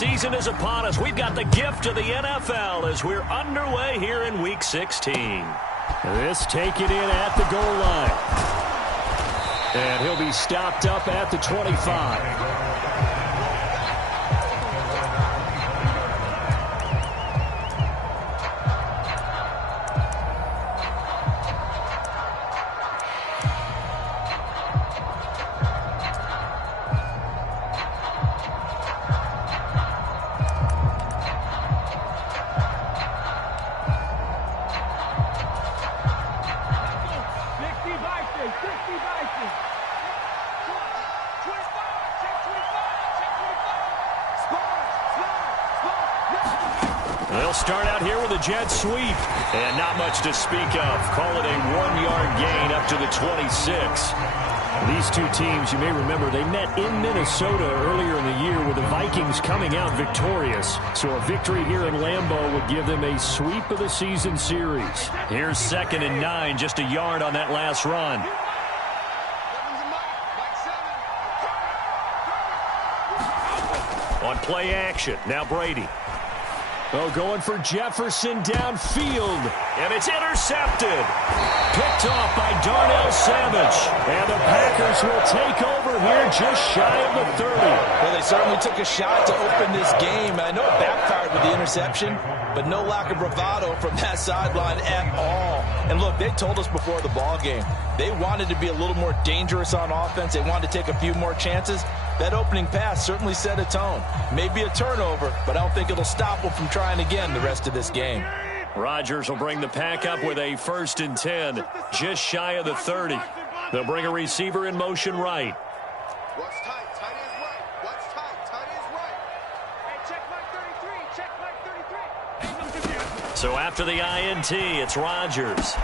season is upon us. We've got the gift of the NFL as we're underway here in Week 16. This taken in at the goal line. And he'll be stopped up at the 25. They'll start out here with a jet sweep. And not much to speak of. Call it a 1-yard gain up to the 26. These two teams, you may remember, they met in Minnesota earlier in the year with the Vikings coming out victorious. So a victory here in Lambeau would give them a sweep of the season series. Here's 2nd and 9, just a yard on that last run. On play action, now Brady. Oh, going for Jefferson downfield. And it's intercepted. Picked off by Darnell Savage. And the Packers will take over here just shy of the 30. Well, they certainly took a shot to open this game. I know it backfired with the interception, but no lack of bravado from that sideline at all. And look, they told us before the ball game, they wanted to be a little more dangerous on offense. They wanted to take a few more chances. That opening pass certainly set a tone. Maybe a turnover, but I don't think it'll stop them from trying again the rest of this game. Rodgers will bring the pack up with a 1st and 10, just shy of the 30. They'll bring a receiver in motion right. What's tight? Tight is right. What's tight? Tight is right. Hey, check mark 33. Check mark 33. So after the INT, it's Rodgers.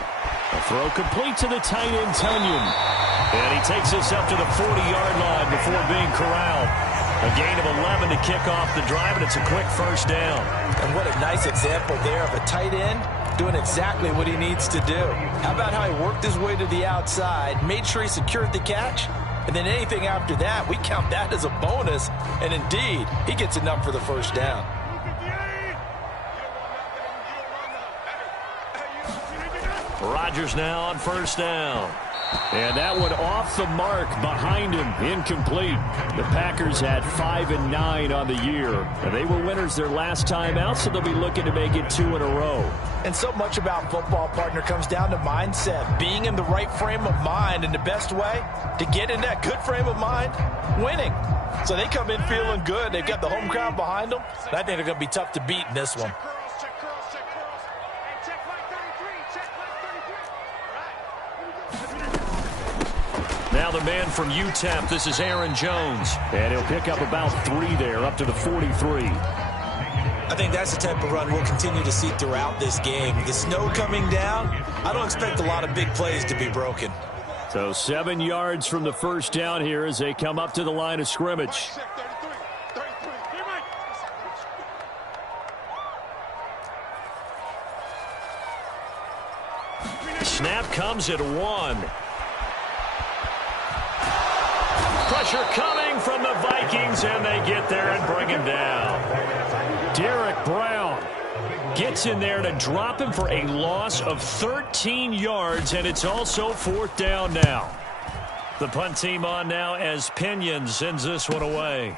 A throw complete to the tight end, Tunyon. And he takes us up to the 40-yard line before being corralled. A gain of 11 to kick off the drive, and it's a quick 1st down. And what a nice example there of a tight end doing exactly what he needs to do. How about how he worked his way to the outside, made sure he secured the catch, and then anything after that, we count that as a bonus. And indeed, he gets enough for the 1st down. Rodgers now on 1st down. And that one off the mark behind him, incomplete. The Packers had 5 and 9 on the year. And they were winners their last time out, so they'll be looking to make it 2 in a row. And so much about football, partner, comes down to mindset. Being in the right frame of mind, and the best way to get in that good frame of mind, winning. So they come in feeling good. They've got the home crowd behind them. And I think they're going to be tough to beat in this one. Now the man from UTEP, this is Aaron Jones. And he'll pick up about 3 there, up to the 43. I think that's the type of run we'll continue to see throughout this game. The snow coming down, I don't expect a lot of big plays to be broken. So 7 yards from the 1st down here as they come up to the line of scrimmage. Snap comes at 1. Pressure coming from the Vikings, and they get there and bring him down. Derek Brown gets in there to drop him for a loss of 13 yards, and it's also 4th down now. The punt team on now as Pinion sends this one away.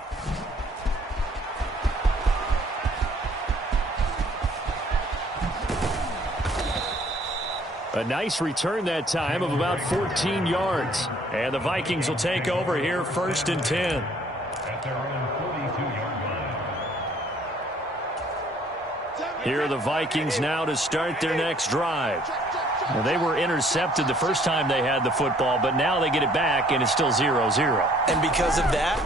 A nice return that time of about 14 yards. And the Vikings will take over here, 1st and 10. Here are the Vikings now to start their next drive. Well, they were intercepted the first time they had the football, but now they get it back, and it's still 0-0. And because of that,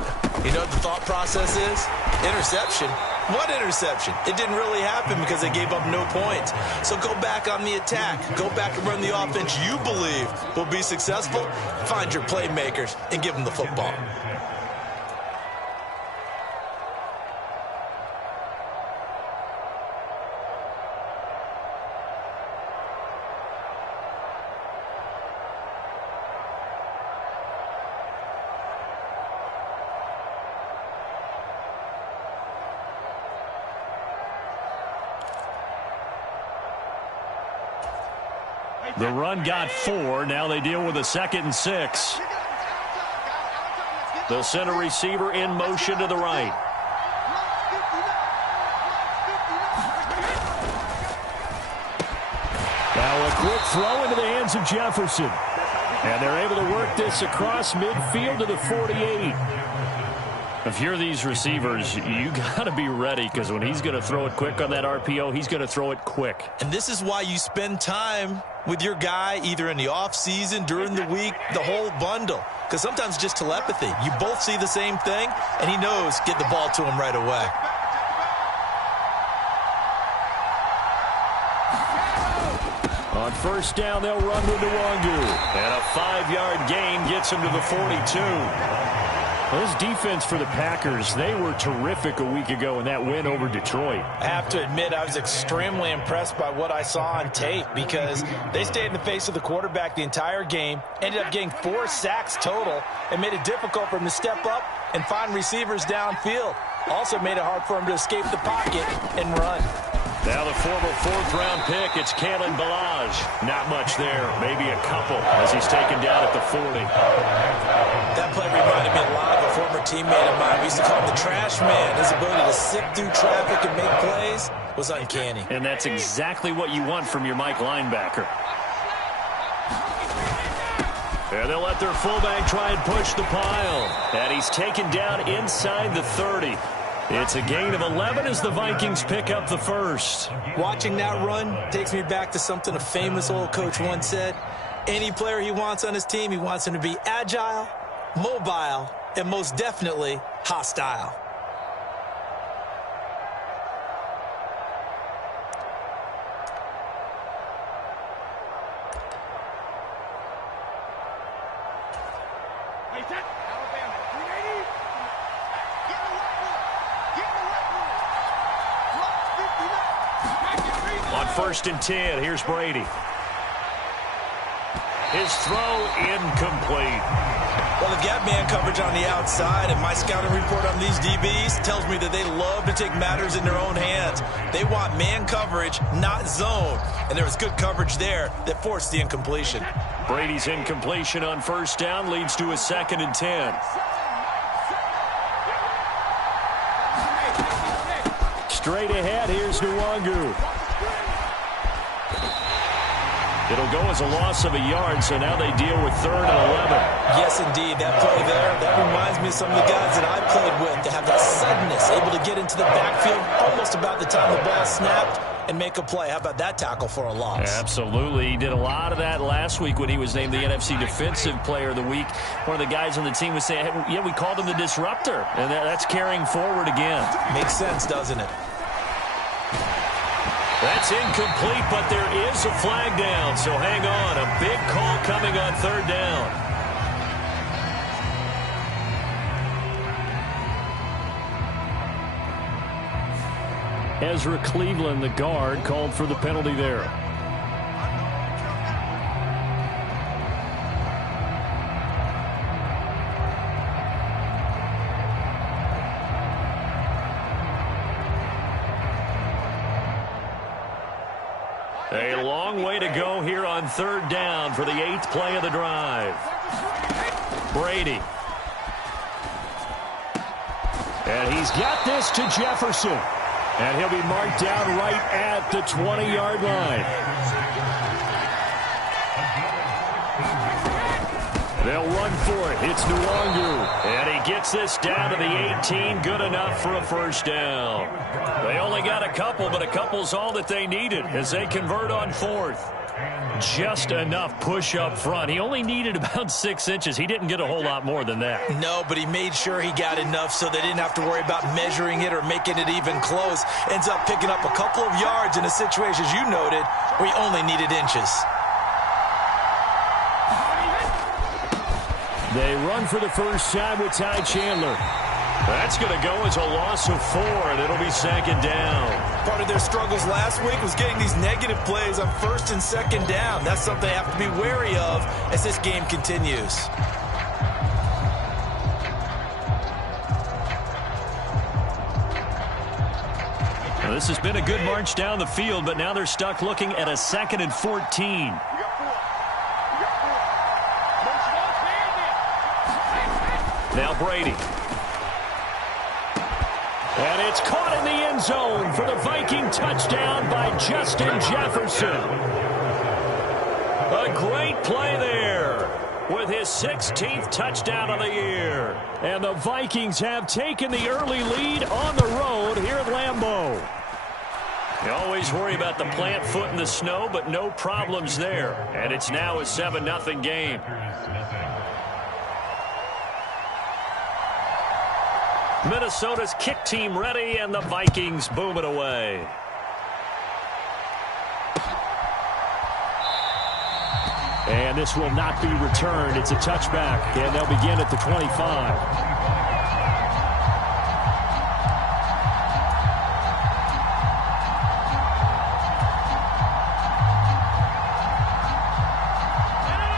you know what the thought process is? Interception. What interception? It didn't really happen because they gave up no points. So go back on the attack. Go back and run the offense you believe will be successful. Find your playmakers and give them the football. The run got 4. Now they deal with a 2nd and 6. The center receiver in motion to the right. Now a quick throw into the hands of Jefferson. And they're able to work this across midfield to the 48. If you're these receivers, you got to be ready, because when he's going to throw it quick on that RPO, he's going to throw it quick. And this is why you spend time with your guy either in the offseason, during the week, the whole bundle. Because sometimes just telepathy. You both see the same thing, and he knows get the ball to him right away. On first down, they'll run with Nwangu. And a 5-yard gain gets him to the 42. Well, this defense for the Packers, they were terrific a week ago in that win over Detroit. I have to admit, I was extremely impressed by what I saw on tape, because they stayed in the face of the quarterback the entire game, ended up getting 4 sacks total, and made it difficult for him to step up and find receivers downfield. Also made it hard for him to escape the pocket and run. Now the former 4th-round pick, it's Kalen Ballage. Not much there, maybe a couple, as he's taken down at the 40. That play reminded me a lot of a former teammate of mine. We used to call him the trash man. His ability to sift through traffic and make plays was uncanny. And that's exactly what you want from your Mike linebacker. And they'll let their fullback try and push the pile. And he's taken down inside the 30. It's a gain of 11 as the Vikings pick up the first. Watching that run takes me back to something a famous old coach once said. Any player he wants on his team, he wants him to be agile, mobile, and most definitely hostile. On 1st and 10, here's Brady. His throw incomplete. Well, they've got man coverage on the outside, and my scouting report on these DBs tells me that they love to take matters in their own hands. They want man coverage, not zone. And there was good coverage there that forced the incompletion. Brady's incompletion on 1st down leads to a 2nd and 10. Straight ahead, here's Nwangu. It'll go as a loss of a yard, so now they deal with 3rd and 11. Yes, indeed. That play there, that reminds me of some of the guys that I played with to have that suddenness, able to get into the backfield almost about the time the ball snapped and make a play. How about that tackle for a loss? Absolutely. He did a lot of that last week when he was named the NFC Defensive Player of the Week. One of the guys on the team was saying, hey, yeah, we called him the disruptor, and that's carrying forward again. Makes sense, doesn't it? That's incomplete, but there is a flag down, so hang on. A big call coming on 3rd down. Ezra Cleveland, the guard, called for the penalty there. A long way to go here on 3rd down for the 8th play of the drive. Brady. And he's got this to Jefferson. And he'll be marked down right at the 20-yard line. They'll run for it. It's Nwangu. And he gets this down to the 18. Good enough for a 1st down. They only got a couple, but a couple's all that they needed as they convert on 4th. Just enough push up front. He only needed about 6 inches. He didn't get a whole lot more than that. No, but he made sure he got enough so they didn't have to worry about measuring it or making it even close. Ends up picking up a couple of yards in a situation, as you noted, where he only needed inches. They run for the first time with Ty Chandler. That's going to go as a loss of 4, and it'll be 2nd down. Part of their struggles last week was getting these negative plays on 1st and 2nd down. That's something they have to be wary of as this game continues. Now, this has been a good march down the field, but now they're stuck looking at a 2nd and 14. Now Brady. And it's caught in the end zone for the Viking touchdown by Justin Jefferson. A great play there with his 16th touchdown of the year. And the Vikings have taken the early lead on the road here at Lambeau. You always worry about the plant foot in the snow, but no problems there. And it's now a 7-0 game. Minnesota's kick team ready, and the Vikings boom it away. And this will not be returned. It's a touchback, and they'll begin at the 25.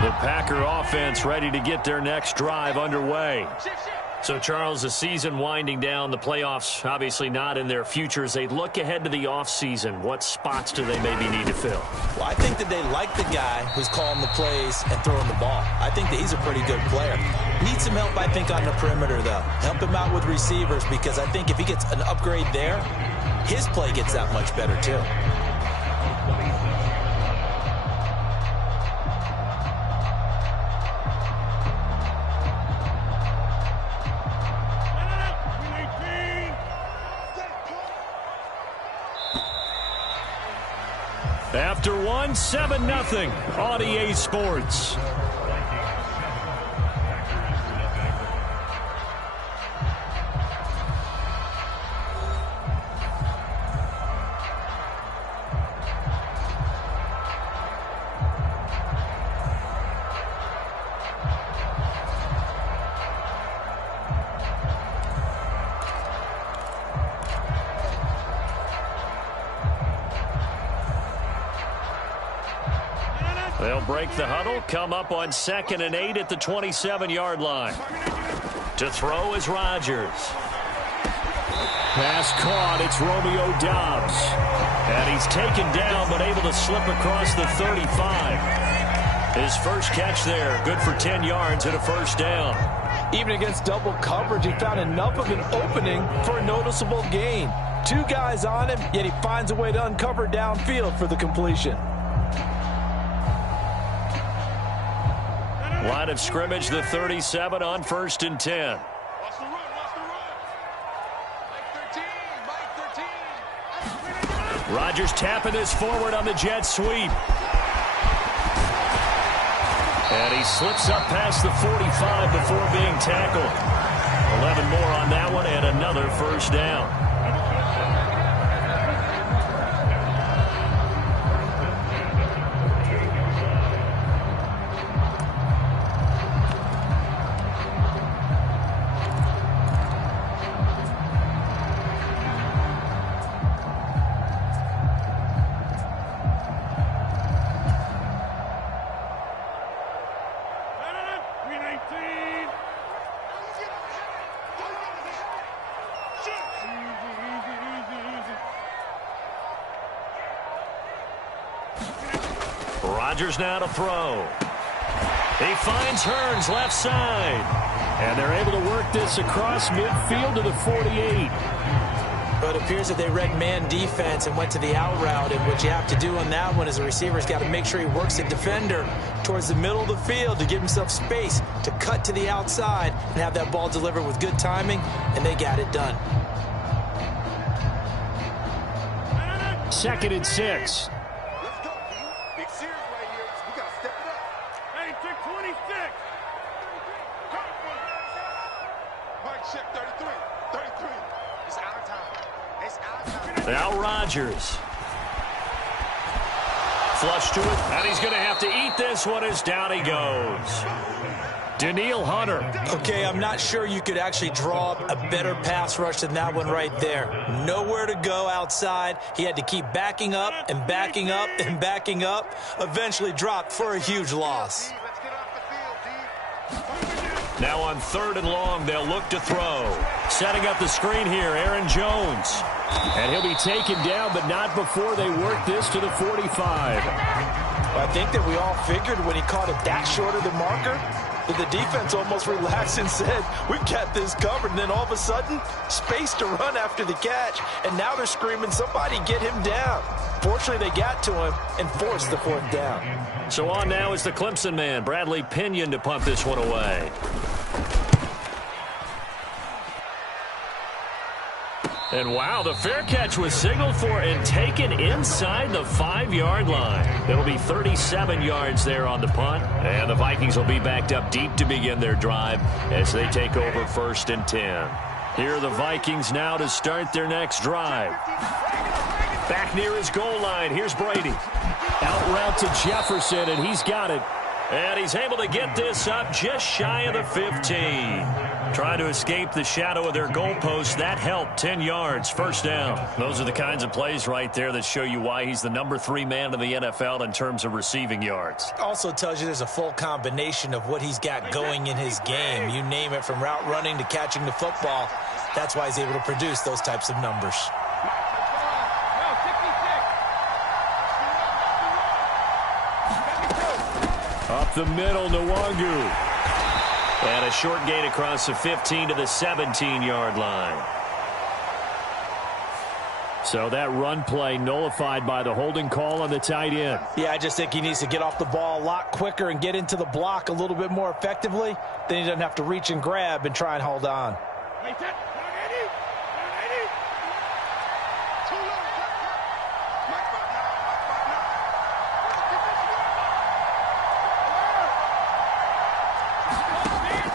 The Packer offense ready to get their next drive underway. So, Charles, the season winding down, the playoffs obviously not in their future. As they look ahead to the offseason, what spots do they maybe need to fill? Well, I think that they like the guy who's calling the plays and throwing the ball. I think that he's a pretty good player. Needs some help, I think, on the perimeter, though. Help him out with receivers, because I think if he gets an upgrade there, his play gets that much better, too. After 7-0 on EA Sports. They'll break the huddle, come up on 2nd and 8 at the 27-yard line. To throw is Rodgers. Pass caught. It's Romeo Doubs. And he's taken down, but able to slip across the 35. His first catch there, good for 10 yards and a first down. Even against double coverage, he found enough of an opening for a noticeable gain. 2 guys on him, yet he finds a way to uncover downfield for the completion. Line of scrimmage, the 37 on 1st and 10. Watch the run, watch the run. Mike 13. Rodgers tapping this forward on the jet sweep. And he slips up past the 45 before being tackled. 11 more on that one and another first down. Rodgers now to throw. He finds Hearns left side. And they're able to work this across midfield to the 48. But it appears that they read man defense and went to the out route. And what you have to do on that one is the receiver's got to make sure he works the defender towards the middle of the field to give himself space to cut to the outside and have that ball delivered with good timing, and they got it done. 2nd and 6. Let's go, D. Big series right here. We got to step it up. Hey, check 26. Mike, check 33. 33. It's out of time. It's out of time. Now Rodgers. Flush to it, and he's going to have to eat this one as down he goes. Danielle Hunter. Okay, I'm not sure you could actually draw up a better pass rush than that one right there. Nowhere to go outside. He had to keep backing up and backing up and backing up. Eventually dropped for a huge loss. Let's get off the field, D. Now on 3rd and long, they'll look to throw. Setting up the screen here, Aaron Jones. And he'll be taken down, but not before they work this to the 45. I think that we all figured when he caught it that short of the marker, The defense almost relaxed and said, we've got this covered. And then all of a sudden, space to run after the catch. And now they're screaming, somebody get him down. Fortunately, they got to him and forced the 4th down. So on now is the Clemson man, Bradley Pinion, to punt this one away. And wow, the fair catch was signaled for and taken inside the 5-yard line. It'll be 37 yards there on the punt. And the Vikings will be backed up deep to begin their drive as they take over 1st and 10. Here are the Vikings now to start their next drive. Back near his goal line, here's Brady. Out route to Jefferson, and he's got it. And he's able to get this up just shy of the 15. Trying to escape the shadow of their goalpost. That helped. 10 yards, 1st down. Those are the kinds of plays right there that show you why he's the number 3 man in the NFL in terms of receiving yards. Also tells you there's a full combination of what he's got going in his game. You name it, from route running to catching the football. That's why he's able to produce those types of numbers. Up the middle, Nwangu. And a short gain across the 15 to the 17-yard line. So that run play nullified by the holding call on the tight end. Yeah, I just think he needs to get off the ball a lot quicker and get into the block a little bit more effectively. Then he doesn't have to reach and grab and try and hold on.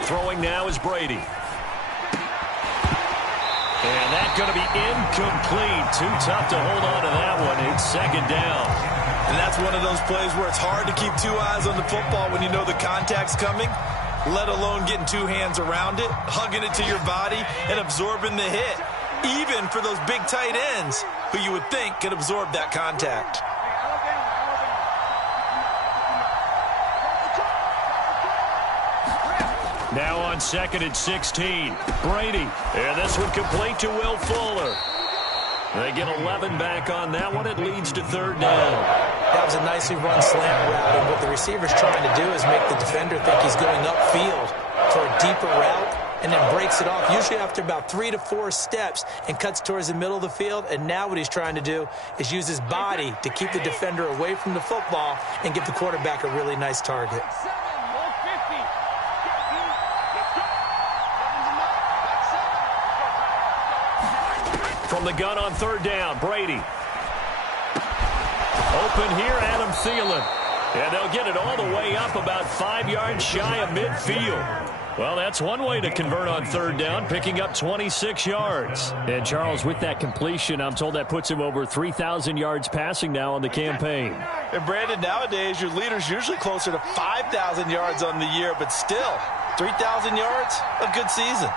Throwing now is Brady. And that's going to be incomplete. Too tough to hold on to that one. It's 2nd down. And that's one of those plays where it's hard to keep 2 eyes on the football when you know the contact's coming, let alone getting 2 hands around it, hugging it to your body, and absorbing the hit. Even for those big tight ends who you would think could absorb that contact. Now on 2nd and 16. Brady. And this one complete to Will Fuller. They get 11 back on that one. It leads to 3rd down. That was a nicely run slant route. And what the receiver's trying to do is make the defender think he's going upfield for a deeper route and then breaks it off, usually after about 3 to 4 steps, and cuts towards the middle of the field. And now what he's trying to do is use his body to keep the defender away from the football and give the quarterback a really nice target. From the gun on 3rd down, Brady. Open here, Adam Thielen. And they'll get it all the way up about 5 yards shy of midfield. Well, that's one way to convert on 3rd down, picking up 26 yards. And, Charles, with that completion, I'm told that puts him over 3,000 yards passing now on the campaign. And, Brandon, nowadays your leader's usually closer to 5,000 yards on the year, but still, 3,000 yards, a good season.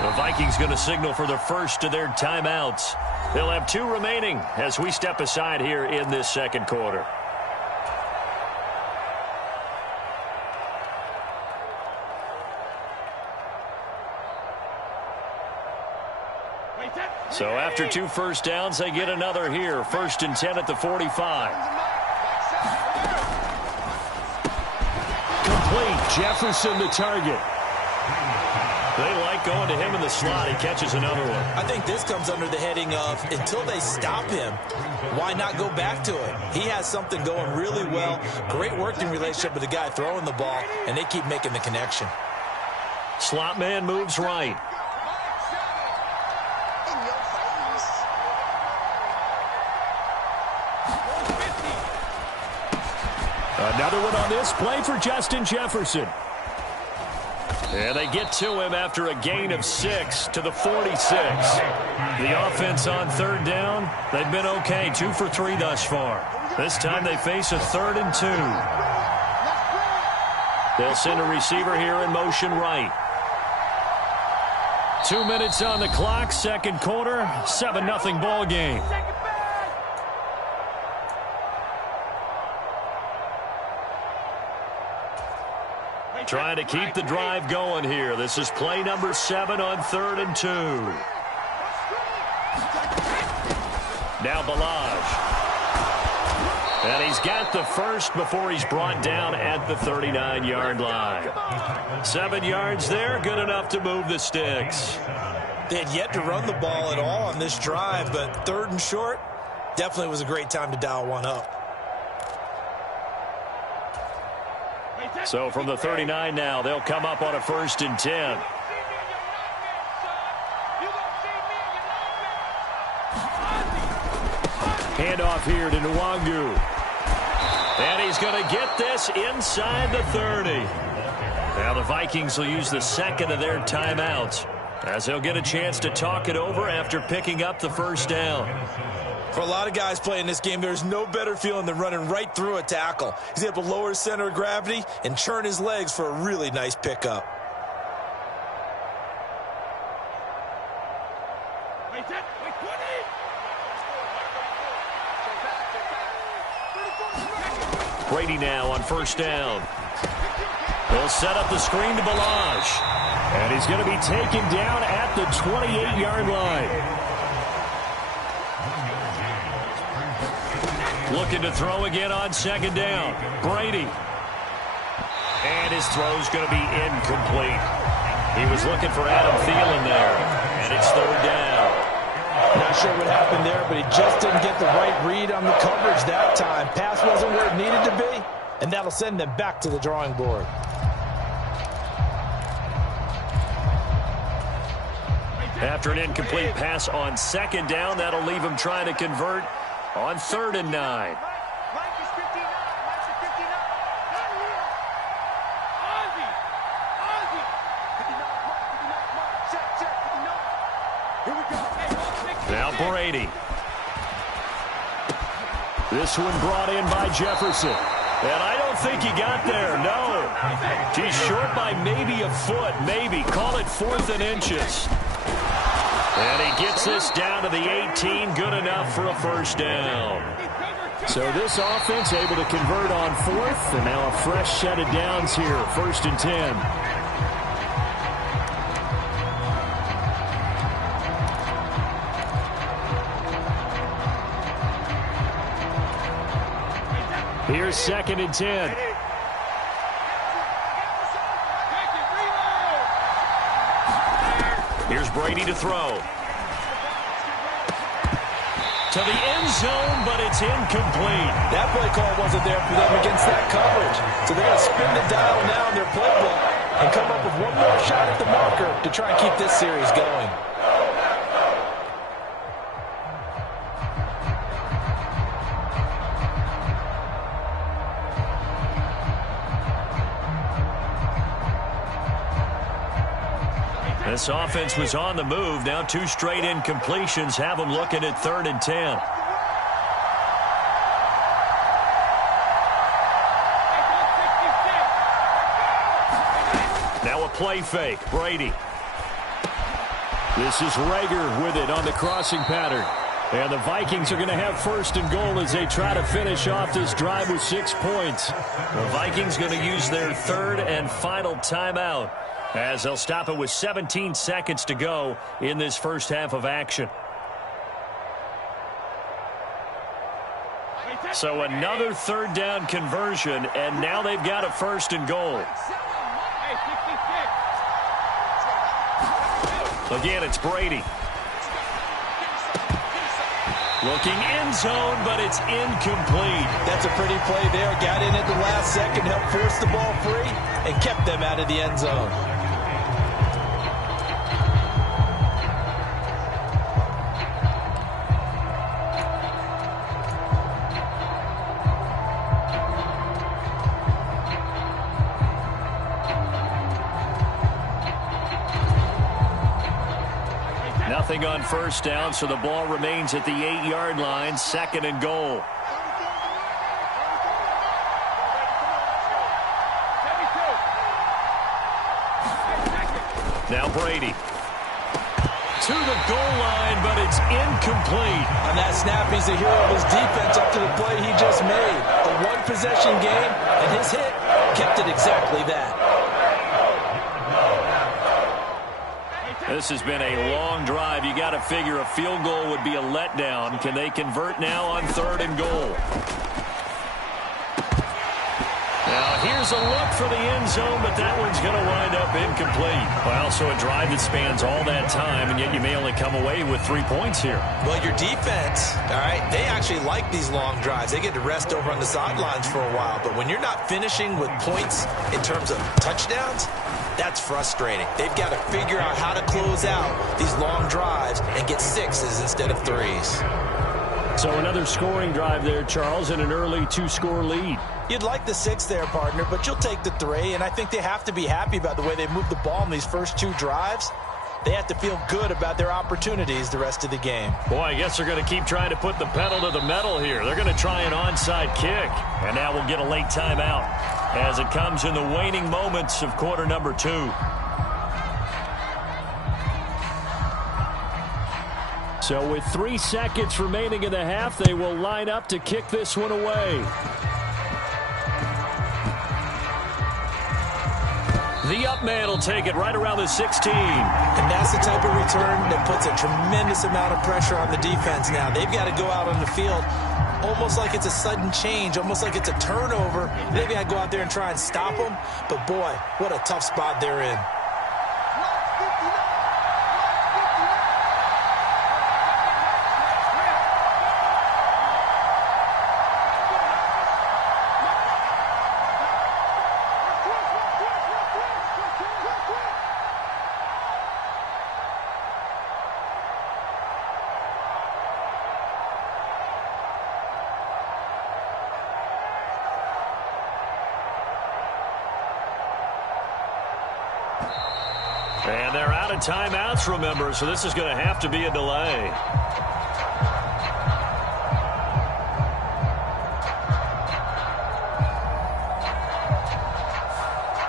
The Vikings going to signal for the first of their timeouts. They'll have 2 remaining as we step aside here in this 2nd quarter. So after 2 first downs, they get another here. 1st and 10 at the 45. Complete. Jefferson the target. They like going to him in the slot. He catches another one. I think this comes under the heading of, until they stop him, why not go back to it? He has something going really well. Great working relationship with the guy throwing the ball, and they keep making the connection. Slot man moves right. Another one on this play for Justin Jefferson. And they get to him after a gain of 6 to the 46. The offense on 3rd down, they've been okay. 2 for 3 thus far. This time they face a 3rd and 2. They'll send a receiver here in motion right. 2 minutes on the clock, 2nd quarter, 7-0 ball game. Trying to keep the drive going here. This is play number 7 on 3rd and 2. Now Balaj. And he's got the first before he's brought down at the 39-yard line. 7 yards there, good enough to move the sticks. They had yet to run the ball at all on this drive, but 3rd and short definitely was a great time to dial one up. So from the 39 now, they'll come up on a 1st and 10. Handoff here to Nwangu. And he's going to get this inside the 30. Now the Vikings will use the second of their timeouts, as they'll get a chance to talk it over after picking up the 1st down. For a lot of guys playing this game, there's no better feeling than running right through a tackle. He's able to lower his center of gravity and churn his legs for a really nice pickup. Brady now on 1st down. He'll set up the screen to Balaj. And he's going to be taken down at the 28-yard line. Looking to throw again on 2nd down. Brady. And his throw's going to be incomplete. He was looking for Adam Thielen there. And it's 3rd down. Not sure what happened there, but he just didn't get the right read on the coverage that time. Pass wasn't where it needed to be, and that'll send them back to the drawing board. After an incomplete pass on 2nd down, that'll leave him trying to convert on 3rd and 9. Now Brady. This one brought in by Jefferson. And I don't think he got there, no. He's short by maybe a foot, maybe. Call it 4th and inches. And he gets this down to the 18, good enough for a 1st down. So this offense able to convert on 4th, and now a fresh set of downs here, 1st and 10. Here's 2nd and 10. Here's Brady to throw. To the end zone, but it's incomplete. That play call wasn't there for them against that coverage. So they're going to spin the dial now in their playbook and come up with one more shot at the marker to try and keep this series going. This offense was on the move. Now 2 straight incompletions have them looking at 3rd and 10. Now a play fake. Brady. This is Rager with it on the crossing pattern. And the Vikings are going to have 1st and goal as they try to finish off this drive with 6 points. The Vikings going to use their 3rd and final timeout, as they'll stop it with 17 seconds to go in this first half of action. So another 3rd down conversion, and now they've got a 1st and goal. Again, it's Brady. Looking end zone, but it's incomplete. That's a pretty play there. Got in at the last second, helped force the ball free, and kept them out of the end zone. Nothing on 1st down, so the ball remains at the 8-yard line, 2nd and goal. Now Brady. To the goal line, but it's incomplete. On that snap, he's the hero of his defense up to the play he just made. A one-possession game, and his hit kept it exactly that. This has been a long drive. You got to figure a field goal would be a letdown. Can they convert now on 3rd and goal? here's a look for the end zone, but that one's going to wind up incomplete. Well, so a drive that spans all that time, and yet you may only come away with 3 points here. Well, your defense, all right, they actually like these long drives. They get to rest over on the sidelines for a while. But when you're not finishing with points in terms of touchdowns, that's frustrating. They've got to figure out how to close out these long drives and get 6s instead of 3s. So another scoring drive there, Charles, and an early 2-score lead. You'd like the 6 there, partner, but you'll take the 3, and I think they have to be happy about the way they moved the ball in these first 2 drives. They have to feel good about their opportunities the rest of the game. Boy, I guess they're going to keep trying to put the pedal to the metal here. They're going to try an onside kick, and now we'll get a late timeout as it comes in the waning moments of quarter number 2. So with 3 seconds remaining in the half, they will line up to kick this one away. The up man will take it right around the 16. And that's the type of return that puts a tremendous amount of pressure on the defense now. They've got to go out on the field almost like it's a sudden change, almost like it's a turnover. Maybe I go out there and try and stop them. But, boy, what a tough spot they're in. And they're out of timeouts, remember, so this is going to have to be a delay.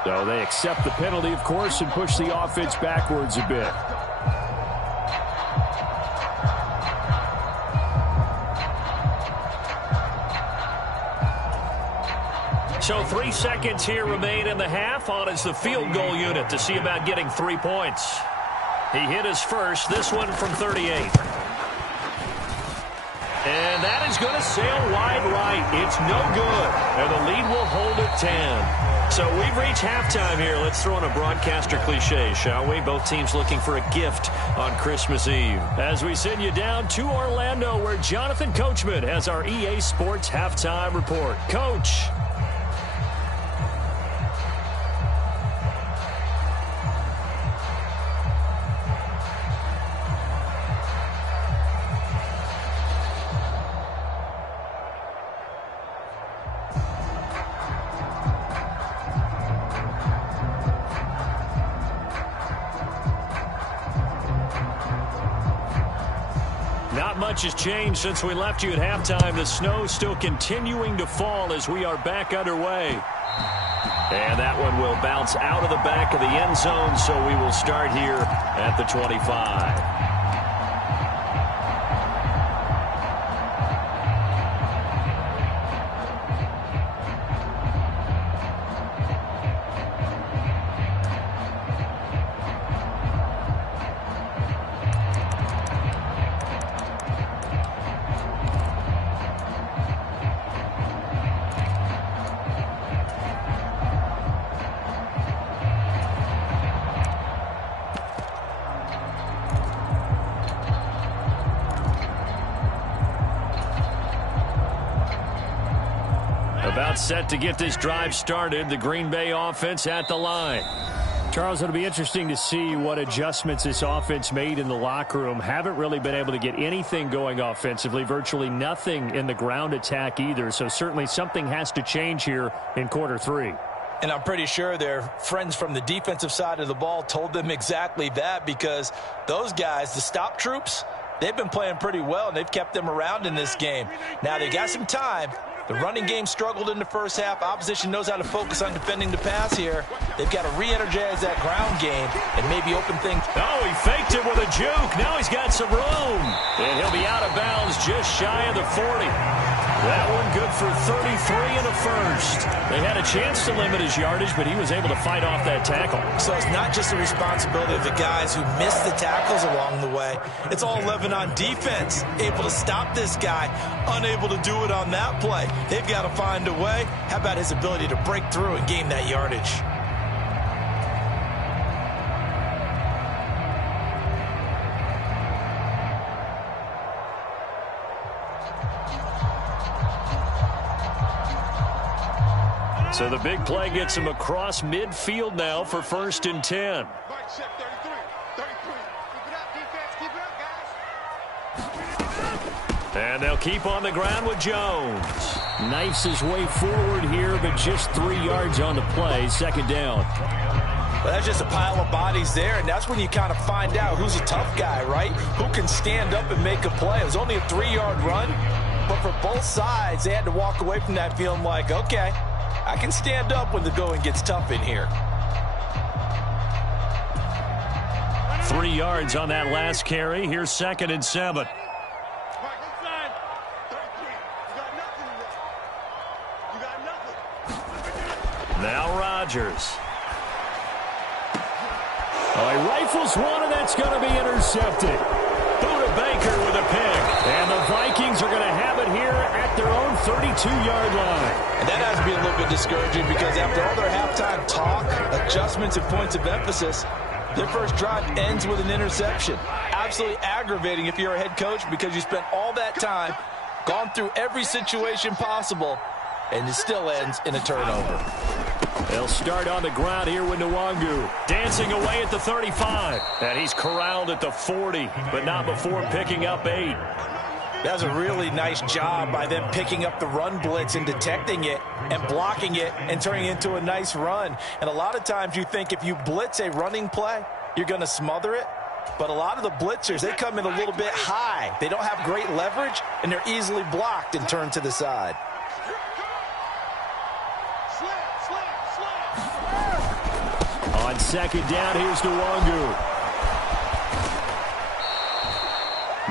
So they accept the penalty, of course, and push the offense backwards a bit. So 3 seconds here remain in the half. On is the field goal unit to see about getting 3 points. He hit his first, this one from 38. And that is going to sail wide right. It's no good. And the lead will hold at 10. So we've reached halftime here. Let's throw in a broadcaster cliche, shall we? Both teams looking for a gift on Christmas Eve. As we send you down to Orlando, where Jonathan Coachman has our EA Sports halftime report. Coach. Not much has changed since we left you at halftime. The snow still continuing to fall as we are back underway. And that one will bounce out of the back of the end zone, so we will start here at the 25. About set to get this drive started. The Green Bay offense at the line. Charles, it'll be interesting to see what adjustments this offense made in the locker room. Haven't really been able to get anything going offensively. Virtually nothing in the ground attack either. So certainly something has to change here in quarter 3. And I'm pretty sure their friends from the defensive side of the ball told them exactly that, because those guys, the stop troops, they've been playing pretty well, and they've kept them around in this game. Now they got some time. The running game struggled in the first half. Opposition knows how to focus on defending the pass here. They've got to re-energize that ground game and maybe open things. Oh, he faked it with a juke. Now he's got some room. And he'll be out of bounds just shy of the 40. That one good for 33 and a first. They had a chance to limit his yardage, but he was able to fight off that tackle. So it's not just the responsibility of the guys who missed the tackles along the way. It's all 11 on defense, able to stop this guy, unable to do it on that play. They've got to find a way. How about his ability to break through and gain that yardage? So the big play gets him across midfield now for 1st and 10. Right, check 33. 33. Keep it up, defense. Keep it up, guys. And they'll keep on the ground with Jones. Knifes his way forward here, but just 3 yards on the play. 2nd down. Well, that's just a pile of bodies there, and that's when you kind of find out who's a tough guy, right? Who can stand up and make a play. It was only a 3-yard run, but for both sides, they had to walk away from that feeling like, okay, I can stand up when the going gets tough in here. 3 yards on that last carry. Here's 2nd and 7. Now Rodgers. Oh, he rifles one, and that's going to be intercepted. Buda Baker with a pick. And the Vikings are going to have it here at their own 32-yard line. And that has to be a little bit discouraging because after all their halftime talk, adjustments, and points of emphasis, their first drive ends with an interception. Absolutely aggravating if you're a head coach because you spent all that time, gone through every situation possible, and it still ends in a turnover. They'll start on the ground here with Nwangu. Dancing away at the 35. And he's corralled at the 40, but not before picking up 8. That was a really nice job by them picking up the run blitz and detecting it and blocking it and turning it into a nice run. And a lot of times you think if you blitz a running play, you're going to smother it. But a lot of the blitzers, they come in a little bit high. They don't have great leverage, and they're easily blocked and turned to the side. On 2nd down, here's Nwangu.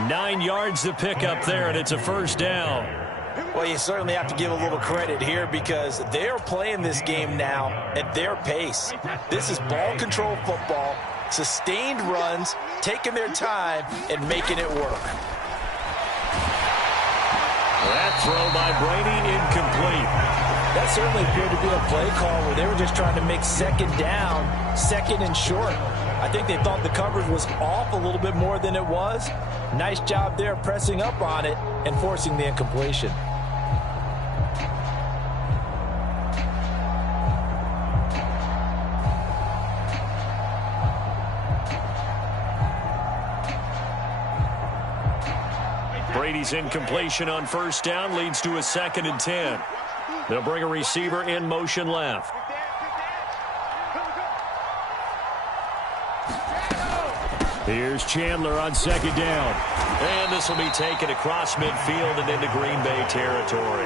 9 yards to pick up there, and it's a 1st down. Well, you certainly have to give a little credit here because they're playing this game now at their pace. This is ball control football, sustained runs, taking their time, and making it work. That throw by Brady incomplete. That certainly appeared to be a play call where they were just trying to make 2nd down, 2nd and short. I think they thought the coverage was off a little bit more than it was. Nice job there pressing up on it and forcing the incompletion. Brady's incompletion on 1st down leads to a 2nd and 10. They'll bring a receiver in motion left. Here's Chandler on 2nd down. And this will be taken across midfield and into Green Bay territory.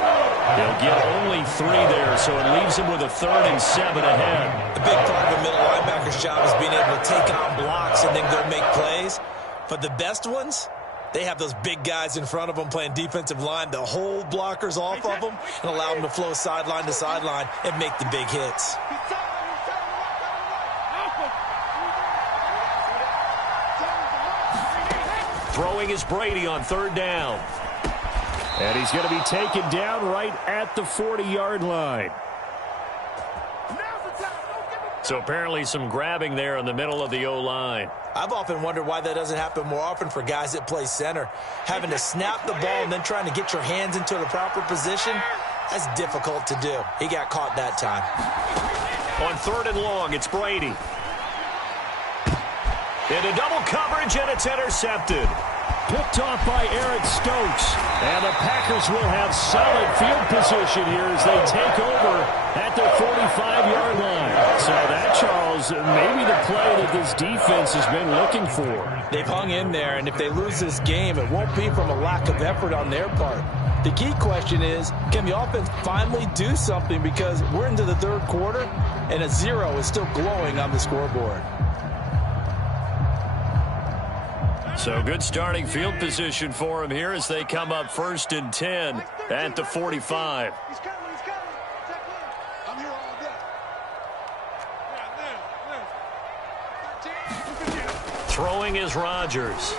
They'll get only 3 there, so it leaves them with a 3rd and 7 ahead. The big part of a middle linebacker's job is being able to take on blocks and then go make plays. But the best ones, they have those big guys in front of them playing defensive line to hold blockers off of them and allow them to flow sideline to sideline and make the big hits. Throwing is Brady on 3rd down. And he's going to be taken down right at the 40-yard line. So apparently some grabbing there in the middle of the O-line. I've often wondered why that doesn't happen more often for guys that play center. Having to snap the ball and then trying to get your hands into the proper position, that's difficult to do. He got caught that time. On 3rd and long, it's Brady. Into double coverage, and it's intercepted. Picked off by Eric Stokes. And the Packers will have solid field position here as they take over at their 45-yard line. So that, Charles, maybe the play that this defense has been looking for. They've hung in there, and if they lose this game, it won't be from a lack of effort on their part. The key question is, can the offense finally do something? Because we're into the 3rd quarter, and a 0 is still glowing on the scoreboard. So good starting field position for him here as they come up 1st and 10 at the 45. He's coming. Check one. I'm here all day. Throwing is Rodgers.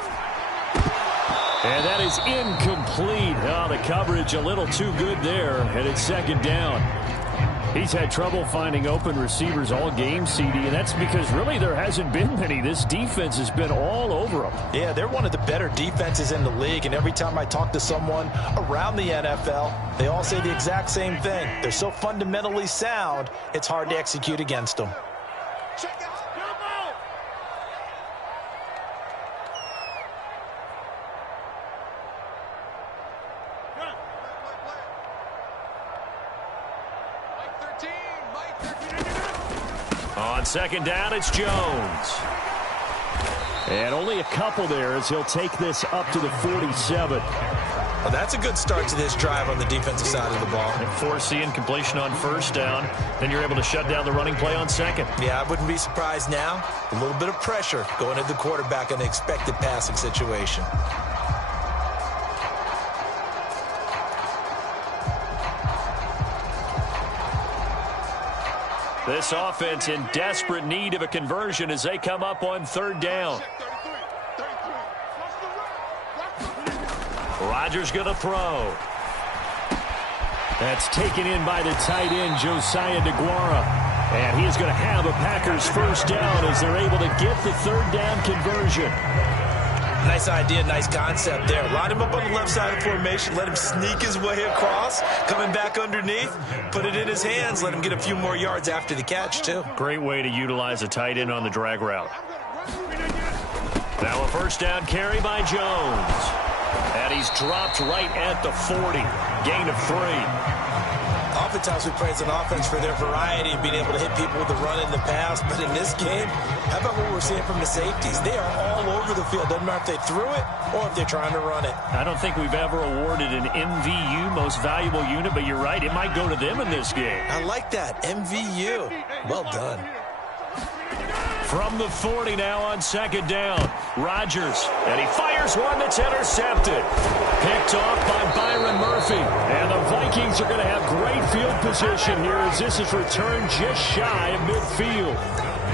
And that is incomplete. Oh, the coverage a little too good there, and it's 2nd down. He's had trouble finding open receivers all game, CD, and that's because really there hasn't been many. This defense has been all over them. Yeah, they're one of the better defenses in the league, and every time I talk to someone around the NFL, they all say the exact same thing. They're so fundamentally sound, it's hard to execute against them. Check out. On 2nd down, it's Jones. And only a couple there as he'll take this up to the 47. Well, that's a good start to this drive on the defensive side of the ball. And forcing completion on 1st down. Then you're able to shut down the running play on 2nd. Yeah, I wouldn't be surprised now. A little bit of pressure going at the quarterback in the expected passing situation. This offense in desperate need of a conversion as they come up on 3rd down. Rodgers going to throw. That's taken in by the tight end, Josiah DeGuara. And he is going to have a Packers 1st down as they're able to get the 3rd down conversion. Nice idea, nice concept there. Line him up on the left side of the formation, let him sneak his way across, coming back underneath, put it in his hands, let him get a few more yards after the catch, too. Great way to utilize a tight end on the drag route. Now a 1st down carry by Jones. And he's dropped right at the 40. Gain of 3. Oftentimes we praise an offense for their variety and being able to hit people with the run in the pass. But in this game, how about what we're seeing from the safeties? They are all over the field. Doesn't matter if they threw it or if they're trying to run it. I don't think we've ever awarded an MVU, most valuable unit, but you're right. It might go to them in this game. I like that. MVU. Well done. From the 40 now on 2nd down. Rodgers, and he fires one that's intercepted. Picked off by Byron Murphy. And the Vikings are going to have great field position here as this is returned just shy of midfield.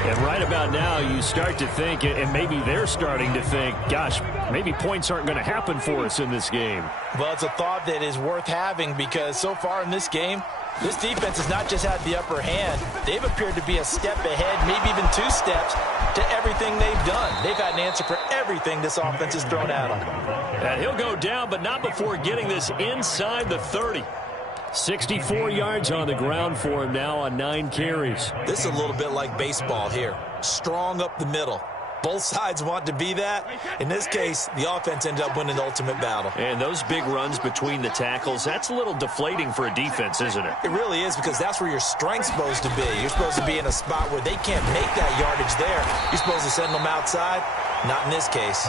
And right about now, you start to think, and maybe they're starting to think, gosh, maybe points aren't going to happen for us in this game. Well, it's a thought that is worth having because so far in this game, this defense has not just had the upper hand. They've appeared to be a step ahead, maybe even 2 steps to everything they've done. They've had an answer for everything this offense has thrown at them. And he'll go down, but not before getting this inside the 30. 64 yards on the ground for him now on 9 carries. This is a little bit like baseball here. Strong up the middle. Both sides want to be that. In this case, the offense ended up winning the ultimate battle. And those big runs between the tackles, that's a little deflating for a defense, isn't it? It really is because that's where your strength's supposed to be. You're supposed to be in a spot where they can't make that yardage there. You're supposed to send them outside. Not in this case.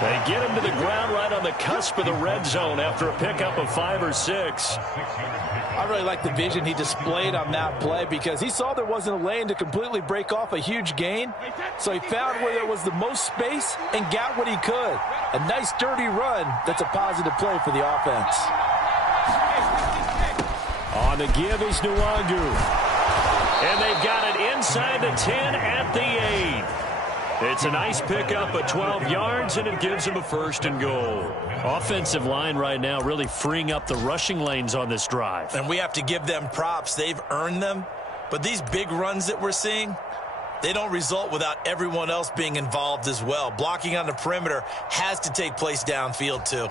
They get him to the ground right on the cusp of the red zone after a pickup of 5 or 6. I really like the vision he displayed on that play because he saw there wasn't a lane to completely break off a huge gain. So he found where there was the most space and got what he could. A nice dirty run that's a positive play for the offense. On the give is Nwangu. And they've got it inside the 10 at the 8. It's a nice pickup of 12 yards, and it gives him a 1st and goal. Offensive line right now really freeing up the rushing lanes on this drive. And we have to give them props. They've earned them. But these big runs that we're seeing, they don't result without everyone else being involved as well. Blocking on the perimeter has to take place downfield, too.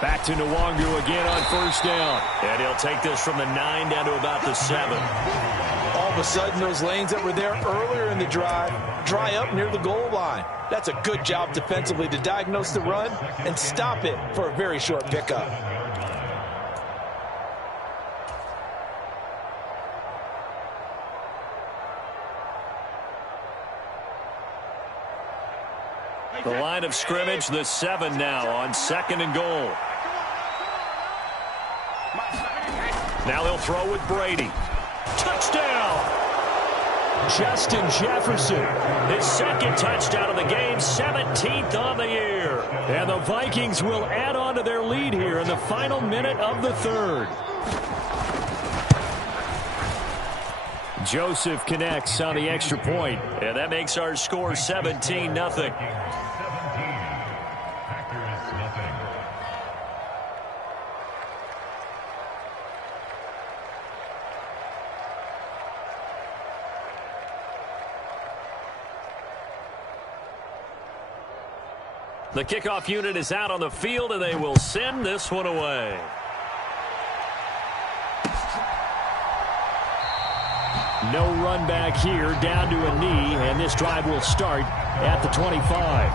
Back to Nwangu again on 1st down. And he'll take this from the 9 down to about the 7. All of a sudden, those lanes that were there earlier in the drive dry up near the goal line. That's a good job defensively to diagnose the run and stop it for a very short pickup. The line of scrimmage, the 7 now on 2nd and goal. Now they'll throw with Brady. Touchdown! Justin Jefferson, His second touchdown of the game, 17th on the year. and the Vikings will add on to their lead here in the final minute of the third. Joseph connects on the extra point. And that makes our score 17-0. The kickoff unit is out on the field, and they will send this one away. No run back here, down to a knee, and this drive will start at the 25.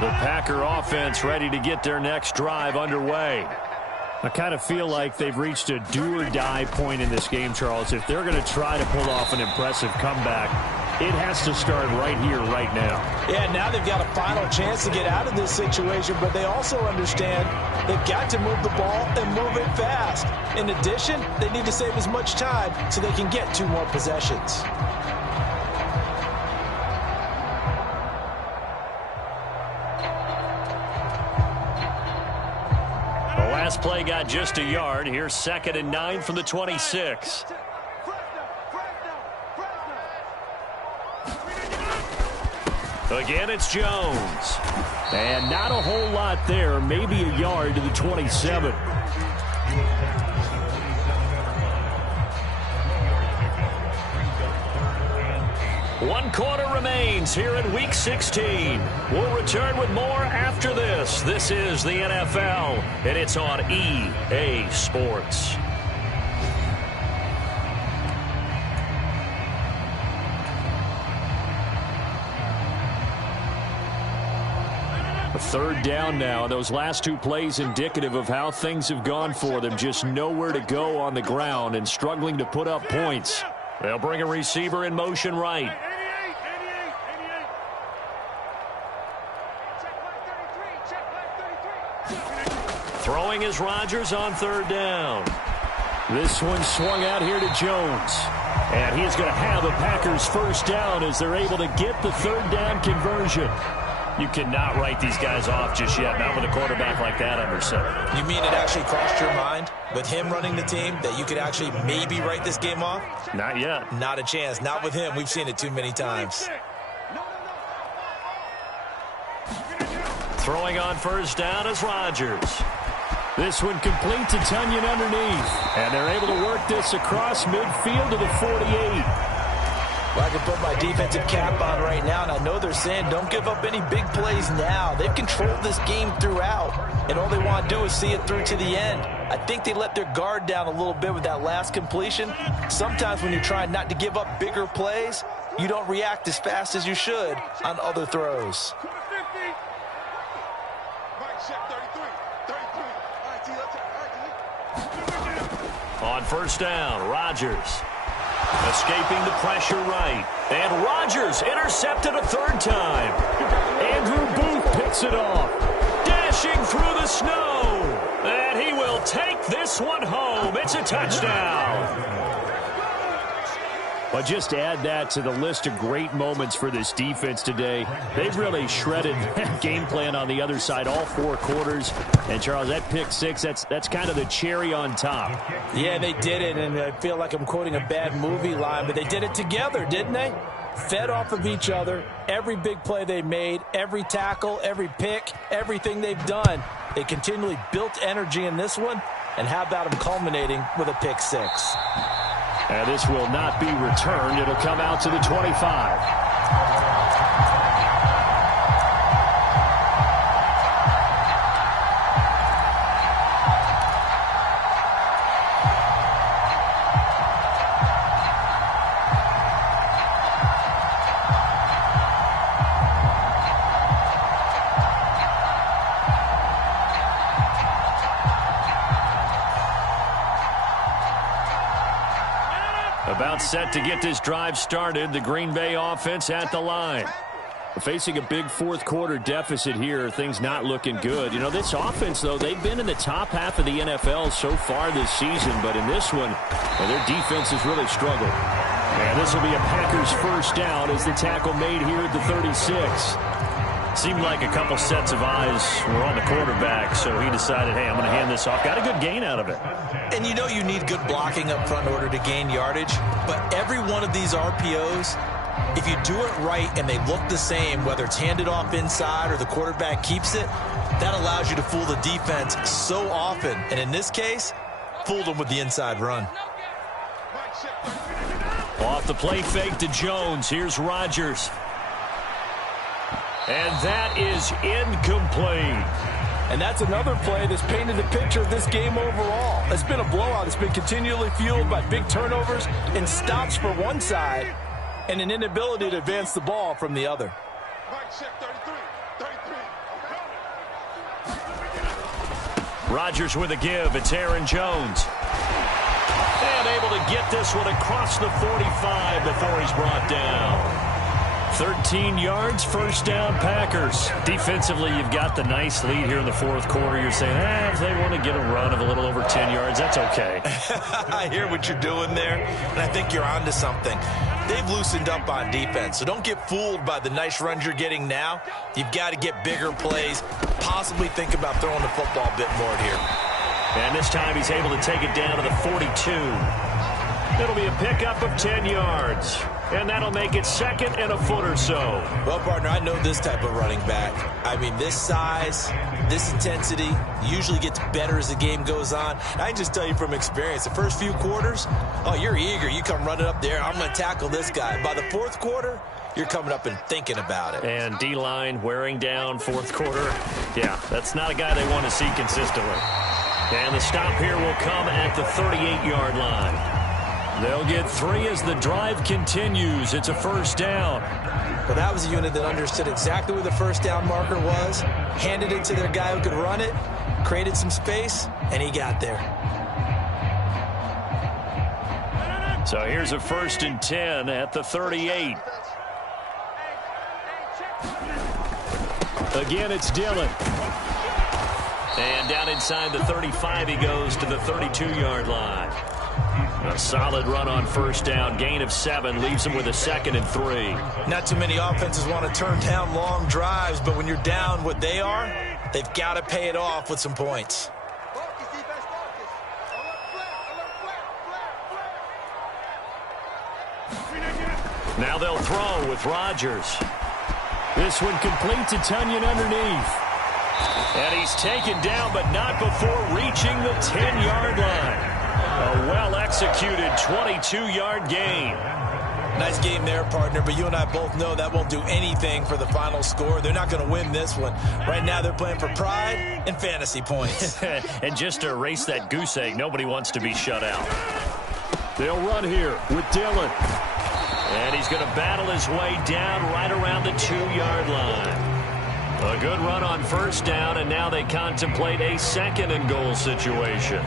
The Packer offense ready to get their next drive underway. I kind of feel like they've reached a do-or-die point in this game, Charles. If they're going to try to pull off an impressive comeback, it has to start right here, right now. Yeah, now they've got a final chance to get out of this situation, but they also understand they've got to move the ball and move it fast. In addition, they need to save as much time so they can get 2 more possessions. The last play got just a yard. Here's 2nd and 9 from the 26. Again, it's Jones. And not a whole lot there, maybe a yard to the 27. One quarter remains here in Week 16. We'll return with more after this. This is the NFL, and it's on EA Sports. A third down now. Those last 2 plays indicative of how things have gone for them. Just nowhere to go on the ground and struggling to put up points. They'll bring a receiver in motion right. Throwing is Rodgers on 3rd down. This one swung out here to Jones. And he's going to have the Packers first down as they're able to get the 3rd down conversion. You cannot write these guys off just yet, not with a quarterback like that under center. You mean it actually crossed your mind with him running the team that you could actually maybe write this game off? Not yet. Not a chance. Not with him. We've seen it too many times. Throwing on 1st down is Rodgers. This one complete to Tunyon underneath. And they're able to work this across midfield to the 48. Well, I can put my defensive cap on right now, and I know they're saying don't give up any big plays now. They've controlled this game throughout, and all they want to do is see it through to the end. I think they let their guard down a little bit with that last completion. Sometimes when you're trying not to give up bigger plays, you don't react as fast as you should on other throws. On 1st down, Rodgers. Escaping the pressure right. And Rodgers intercepted a 3rd time. Andrew Booth picks it off. Dashing through the snow. And he will take this one home. It's a touchdown. But just add that to the list of great moments for this defense today. They've really shredded that game plan on the other side all 4 quarters. And, Charles, that pick 6, that's kind of the cherry on top. Yeah, they did it, and I feel like I'm quoting a bad movie line, but they did it together, didn't they? Fed off of each other, every big play they made, every tackle, every pick, everything they've done. They continually built energy in this one, and how about them culminating with a pick 6? And this will not be returned. It'll come out to the 25. About set to get this drive started. The Green Bay offense at the line. Facing a big fourth-quarter deficit here, things not looking good. You know, this offense, though, they've been in the top half of the NFL so far this season, but in this one, well, their defense has really struggled. And this will be a Packers first down as the tackle made here at the 36. Seemed like a couple sets of eyes were on the quarterback, so he decided, hey, I'm going to hand this off. Got a good gain out of it. And you know you need good blocking up front in order to gain yardage, but every one of these RPOs, if you do it right and they look the same, whether it's handed off inside or the quarterback keeps it, that allows you to fool the defense so often. And in this case, fooled them with the inside run. Off the play fake to Jones. Here's Rodgers. And that is incomplete. And that's another play that's painted the picture of this game overall. It's been a blowout. It's been continually fueled by big turnovers and stops for one side and an inability to advance the ball from the other. Rodgers with a give. It's Aaron Jones. And able to get this one across the 45 before he's brought down. 13 yards, first down, Packers. Defensively, you've got the nice lead here in the fourth quarter. You're saying, if they want to get a run of a little over 10 yards, that's okay. I hear what you're doing there, and I think you're onto something. They've loosened up on defense, so don't get fooled by the nice runs you're getting now. You've got to get bigger plays, possibly think about throwing the football a bit more here. And this time he's able to take it down to the 42. It'll be a pickup of 10 yards. And that'll make it second and a foot or so. Well, partner, I know this type of running back. I mean, this size, this intensity usually gets better as the game goes on. I can just tell you from experience, the first few quarters, you're eager. You come running up there, I'm going to tackle this guy. By the fourth quarter, you're coming up and thinking about it. And D-line wearing down fourth quarter. Yeah, that's not a guy they want to see consistently. And the stop here will come at the 38-yard line. They'll get 3 as the drive continues. It's a first down. Well, that was a unit that understood exactly where the first down marker was, handed it to their guy who could run it, created some space, and he got there. So here's a 1st and 10 at the 38. Again, it's Dillon. And down inside the 35, he goes to the 32-yard line. A solid run on first down. Gain of 7 leaves him with a 2nd and 3. Not too many offenses want to turn down long drives, but when you're down what they are, they've got to pay it off with some points. Now they'll throw with Rodgers. This one complete to Tunyon underneath. And he's taken down, but not before reaching the 10-yard line. A well-executed 22-yard gain. Nice game there, partner, but you and I both know that won't do anything for the final score. They're not going to win this one. Right now they're playing for pride and fantasy points. And just to erase that goose egg, nobody wants to be shut out. They'll run here with Dillon. And he's going to battle his way down right around the 2-yard line. A good run on first down, and now they contemplate a 2nd and goal situation.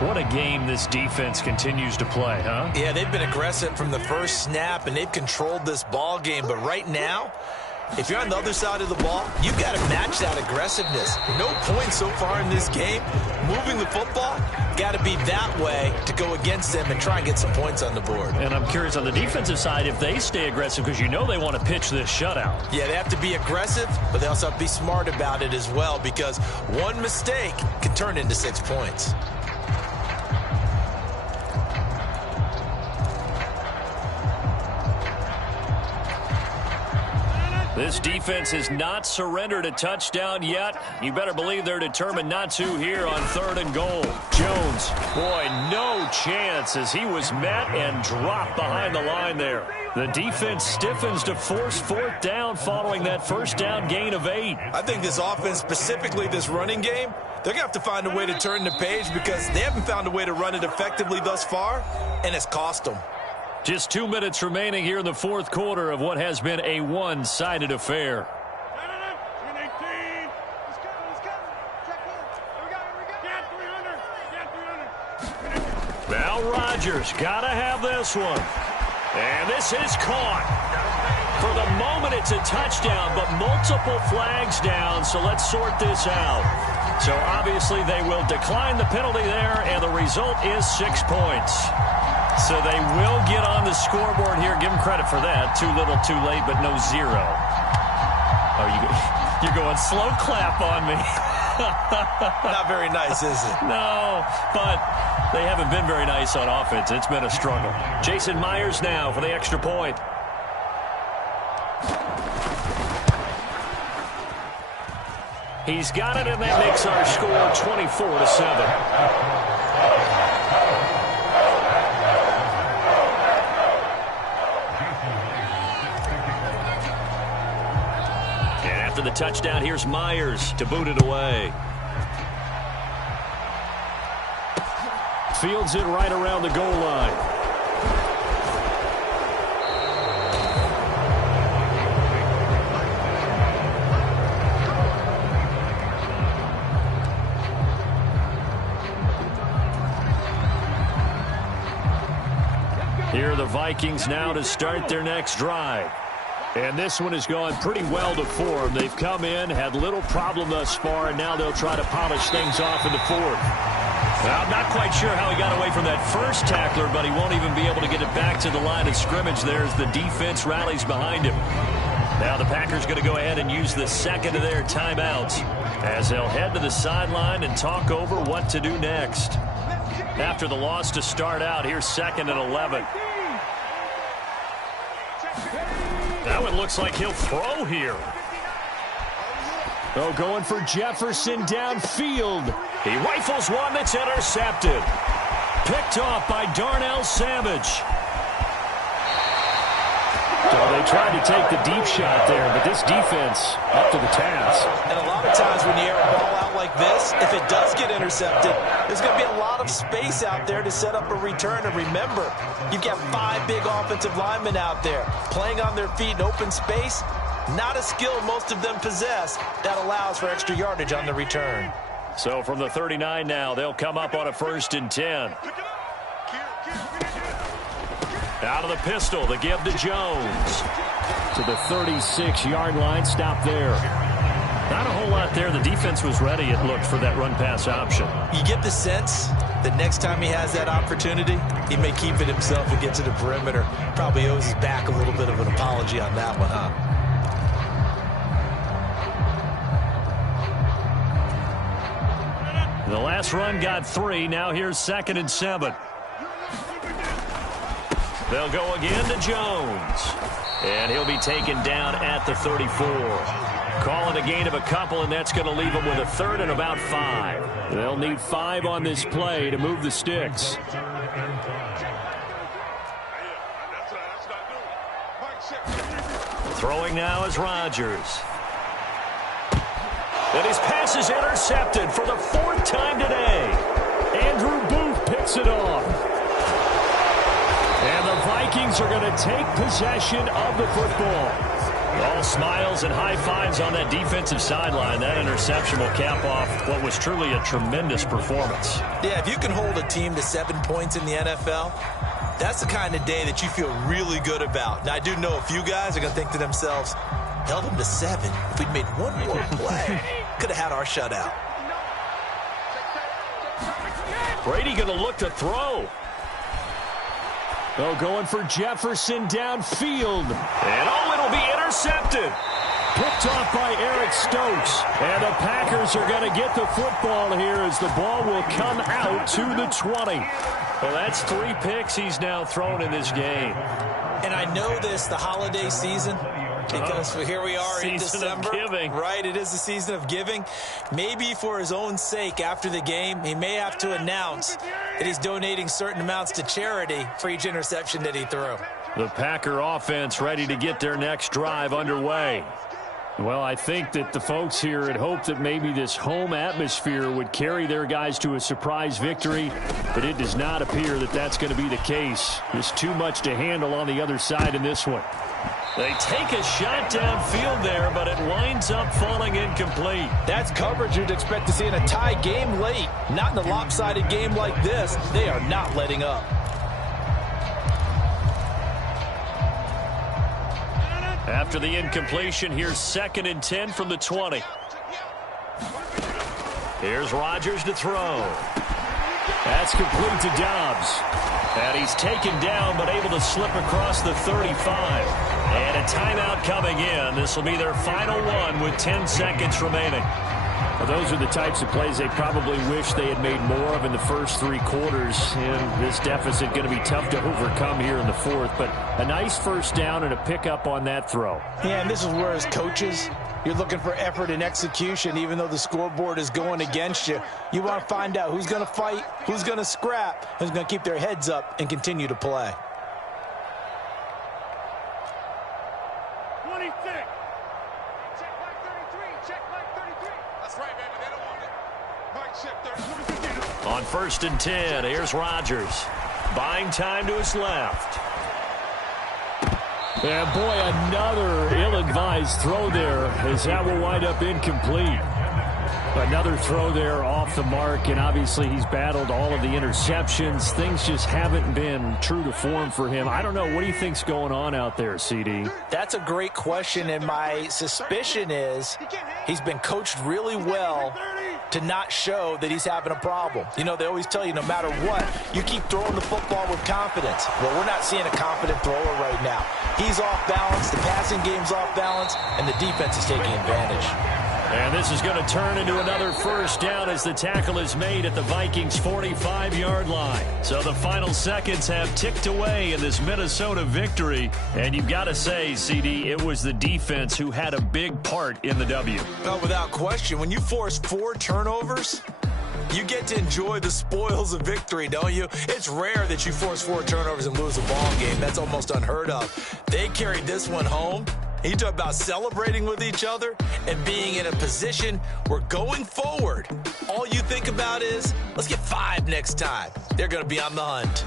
What a game this defense continues to play, huh? Yeah, they've been aggressive from the first snap, and they've controlled this ball game. But right now, if you're on the other side of the ball, you've got to match that aggressiveness. No points so far in this game. Moving the football, got to be that way to go against them and try and get some points on the board. And I'm curious on the defensive side if they stay aggressive, because you know they want to pitch this shutout. Yeah, they have to be aggressive, but they also have to be smart about it as well, because one mistake can turn into 6 points. This defense has not surrendered a touchdown yet. You better believe they're determined not to here on 3rd and goal. Jones, boy, no chance as he was met and dropped behind the line there. The defense stiffens to force 4th down following that first down gain of 8. I think this offense, specifically this running game, they're going to have to find a way to turn the page because they haven't found a way to run it effectively thus far, and it's cost them. Just 2 minutes remaining here in the fourth quarter of what has been a one-sided affair. Now Rodgers got to have this one. And this is caught. For the moment, it's a touchdown, but multiple flags down, so let's sort this out. So obviously they will decline the penalty there, and the result is 6 points. So they will get on the scoreboard here. Give them credit for that. Too little, too late, but no 0. Oh, you're going slow clap on me. Not very nice, is it? No, but they haven't been very nice on offense. It's been a struggle. Jason Myers now for the extra point. He's got it, and that makes our score 24-7. After the touchdown, here's Myers to boot it away. Fields it right around the goal line. Here are the Vikings now to start their next drive. And this one has gone pretty well to form. They've come in, had little problem thus far, and now they'll try to polish things off in the fourth. Well, I'm not quite sure how he got away from that first tackler, but he won't even be able to get it back to the line of scrimmage there as the defense rallies behind him. Now the Packers going to go ahead and use the second of their timeouts as they'll head to the sideline and talk over what to do next. After the loss to start out, here's 2nd and 11. Now it looks like he'll throw here. Oh, going for Jefferson downfield. He rifles one that's intercepted. Picked off by Darnell Savage. So they tried to take the deep shot there, but this defense up to the task. And a lot of times when you air a ball out like this, if it does get intercepted, there's going to be a lot of space out there to set up a return. And remember, you've got 5 big offensive linemen out there playing on their feet in open space. Not a skill most of them possess that allows for extra yardage on the return. So from the 39 now, they'll come up on a 1st and 10. Out of the pistol, the give to Jones. To the 36-yard line, stop there. Not a whole lot there. The defense was ready, it looked, for that run-pass option. You get the sense that next time he has that opportunity, he may keep it himself and get to the perimeter. Probably owes his back a little bit of an apology on that one, huh? The last run got 3. Now here's 2nd and 7. They'll go again to Jones. And he'll be taken down at the 34. Call it a gain of a couple, and that's going to leave them with a 3rd and about 5. They'll need 5 on this play to move the sticks. Throwing now is Rodgers. And his pass is intercepted for the 4th time today. Andrew Booth picks it off. And the Vikings are going to take possession of the football. All smiles and high fives on that defensive sideline. That interception will cap off what was truly a tremendous performance. Yeah, if you can hold a team to 7 points in the NFL, that's the kind of day that you feel really good about. Now, I do know a few guys are going to think to themselves, held them to 7. If we'd made one more play, could have had our shutout. Brady going to look to throw. Oh, going for Jefferson downfield. And it'll be intercepted. Picked off by Eric Stokes. And the Packers are going to get the football here as the ball will come out to the 20. Well, that's 3 picks he's now thrown in this game. And I know this, the holiday season, because here we are in December. Season of giving. Right, it is the season of giving. Maybe for his own sake after the game, he may have to announce that he's donating certain amounts to charity for each interception that he threw. The Packer offense ready to get their next drive underway. Well, I think that the folks here had hoped that maybe this home atmosphere would carry their guys to a surprise victory, but it does not appear that that's going to be the case. There's too much to handle on the other side in this one. They take a shot downfield there, but it winds up falling incomplete. That's coverage you'd expect to see in a tie game late. Not in a lopsided game like this. They are not letting up. After the incompletion, here's 2nd and 10 from the 20. Here's Rodgers to throw. That's complete to Dobbs. And he's taken down, but able to slip across the 35. And a timeout coming in. This will be their final one with 10 seconds remaining. Well, those are the types of plays they probably wish they had made more of in the first 3 quarters. And this deficit going to be tough to overcome here in the 4th. But a nice first down and a pickup on that throw. Yeah, and this is where as coaches, you're looking for effort and execution. Even though the scoreboard is going against you, you want to find out who's going to fight, who's going to scrap, who's going to keep their heads up and continue to play. 26. Check mark 33. Check mark 33. That's right, baby. They don't want it. Mike, check 33. On 1st and 10, here's Rodgers. Buying time to his left. And boy, another ill-advised throw there, as that will wind up incomplete. Another throw there off the mark, and obviously he's battled all of the interceptions. Things just haven't been true to form for him. I don't know. What do you think's going on out there, CD? That's a great question, and my suspicion is he's been coached really well to not show that he's having a problem. You know, they always tell you no matter what, you keep throwing the football with confidence. Well, we're not seeing a confident thrower right now. He's off balance, the passing game's off balance, and the defense is taking advantage. And this is going to turn into another first down as the tackle is made at the Vikings' 45-yard line. So the final seconds have ticked away in this Minnesota victory. And you've got to say, CD, it was the defense who had a big part in the W. Well, without question, when you force 4 turnovers, you get to enjoy the spoils of victory, don't you? It's rare that you force 4 turnovers and lose a ball game. That's almost unheard of. They carried this one home. You talk about celebrating with each other and being in a position where going forward, all you think about is, let's get 5 next time. They're going to be on the hunt.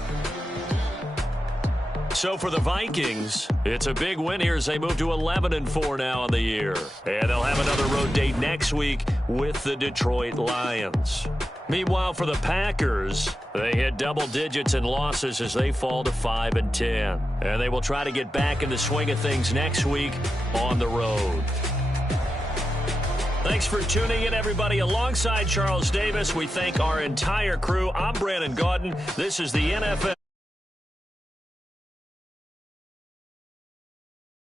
So for the Vikings, it's a big win here as they move to 11-4 now on the year. And they'll have another road date next week with the Detroit Lions. Meanwhile, for the Packers, they hit double digits in losses as they fall to 5-10. And they will try to get back in the swing of things next week on the road. Thanks for tuning in, everybody. Alongside Charles Davis, we thank our entire crew. I'm Brandon Gaudin. This is the NFL.